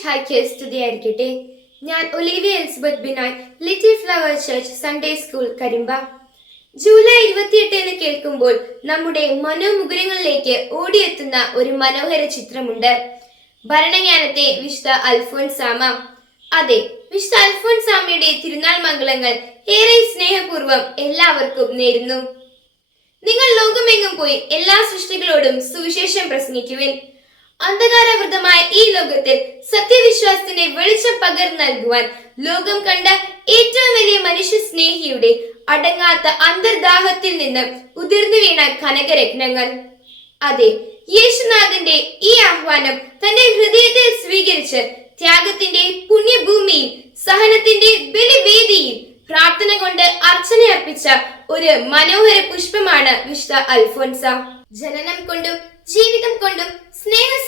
മിശിഹായ്ക്ക് സ്തുതിയായിരിക്കട്ടെ. ഞാൻ Olivia Elizabeth Binoy Little Flower Church Sunday School Karimba. July ഇരുപത്തിയെട്ട് എന്ന് കേൾക്കുമ്പോൾ നമ്മുടെ മനോമുകുരങ്ങളിലേക്ക് ഓടിയെത്തുന്ന ഒരു മനോഹര ചിത്രമുണ്ട്. ഭരണജ്ഞാനത്തെ വിശുദ്ധ അൽഫോൻസാമ. അതെ വിശുദ്ധ അൽഫോൻസാമയുടെ തിരുനാൾ മംഗളങ്ങൾ ഏറെ സ്നേഹപൂർവം എല്ലാവർക്കും നേരുന്നു. നിങ്ങൾ ലോകമെങ്ങും പോയി എല്ലാ സൃഷ്ടികളോടും സുവിശേഷം പ്രസംഗിക്കുവിൻ. അന്ധകാരവൃതമായ ഈ ലോകത്തിൽ സത്യവിശ്വാസത്തിന്റെ വെളിച്ചം പകർന്നു നൽകുവാൻ ലോകം കണ്ട ഏറ്റവും വലിയ മനുഷ്യ സ്നേഹിയുടെ അടങ്ങാത്ത അന്തർദാഹത്തിൽ നിന്ന് ഉതിർന്നു വീണ കനകരത്നങ്ങൾ അതെ യേശുനാഥന്റെ ഈ ആഹ്വാനം തന്റെ ഹൃദയത്തിൽ സ്വീകരിച്ച് ത്യാഗത്തിന്റെ പുണ്യഭൂമിയിൽ സഹനത്തിന്റെ ബലിവേദിയിൽ പ്രാർത്ഥന കൊണ്ട് അർച്ചന അർപ്പിച്ച ഒരു മനോഹര പുഷ്പമാണ് വിശുദ്ധ അൽഫോൻസ. ജനനം കൊണ്ടും ജീവിതം കൊണ്ടും സുഹൃതങ്ങൾ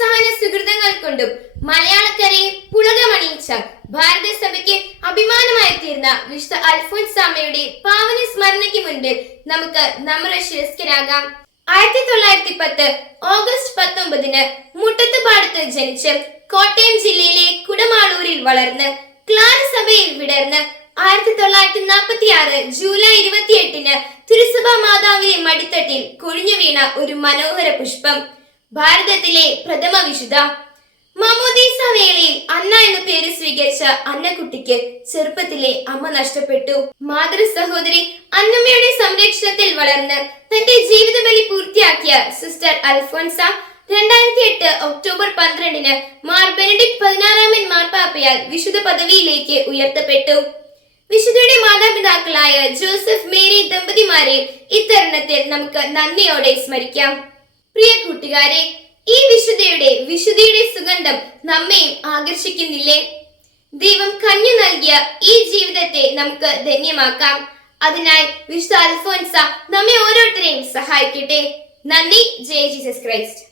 കൊണ്ടും മലയാളക്കരയെ പുളകമണിയിച്ച ഭാരത സഭയ്ക്ക് അഭിമാനമായി തീർന്ന വിശുദ്ധ അൽഫോൻസാമയുടെ പാവന സ്മരണയ്ക്ക് മുൻപിൽ നമുക്ക് നമ്മുടെ ശിരസ്കരാകാം. ആയിരത്തി തൊള്ളായിരത്തി പത്ത് ഓഗസ്റ്റ് പത്തൊമ്പതിന് മുട്ടത്തുപാടത്ത് ജനിച്ച് കോട്ടയം ജില്ലയിലെ കുടമാളൂരിൽ വളർന്ന് ക്ലാര സഭയിൽ വിടർന്ന് ആയിരത്തി തൊള്ളായിരത്തി നാൽപ്പത്തി ആറ് ജൂലൈ ഇരുപത്തിയെട്ടിന് തിരുസഭ മാതാവിന്റെ മടിത്തട്ടിൽ കൊഴിഞ്ഞു വീണ ഒരു മനോഹര പുഷ്പം. ഭാരതത്തിലെ പ്രഥമ വിശുദ്ധ മമോദീസ വേളയിൽ അന്ന എന്ന പേര് സ്വീകരിച്ച അന്നക്കുട്ടിക്ക് ചെറുപ്പത്തിലെ അമ്മ നഷ്ടപ്പെട്ടു. മാതൃ സഹോദരി അന്നമ്മയുടെ സംരക്ഷണത്തിൽ വളർന്ന് തന്റെ ജീവിത ബലി പൂർത്തിയാക്കിയ സിസ്റ്റർ അൽഫോൻസ രണ്ടായിരത്തി എട്ട് ഒക്ടോബർ പന്ത്രണ്ടിന് മാർ ബെനഡിക്ട് പതിനാറാമൻ മാർപ്പാപ്പയാൽ വിശുദ്ധ പദവിയിലേക്ക് ഉയർത്തപ്പെട്ടു. വിശുദ്ധയുടെ മാതാപിതാക്കളായ ജോസഫ് മേരി ദമ്പതിമാരെ ഇത്തരുണത്തിൽ നമുക്ക് നന്ദിയോടെ സ്മരിക്കാം. പ്രിയ കൂട്ടുകാരെ ഈ വിശുദ്ധയുടെ വിശുദ്ധിയുടെ സുഗന്ധം നമ്മെയും ആകർഷിക്കുന്നില്ലേ? ദൈവം കഞ്ഞു നൽകിയ ഈ ജീവിതത്തെ നമുക്ക് ധന്യമാക്കാം. അതിനായി വിശുദ്ധ അൽഫോൻസ നമ്മെ ഓരോരുത്തരെയും സഹായിക്കട്ടെ. നന്ദി. ജയ ജീസസ് ക്രൈസ്റ്റ്.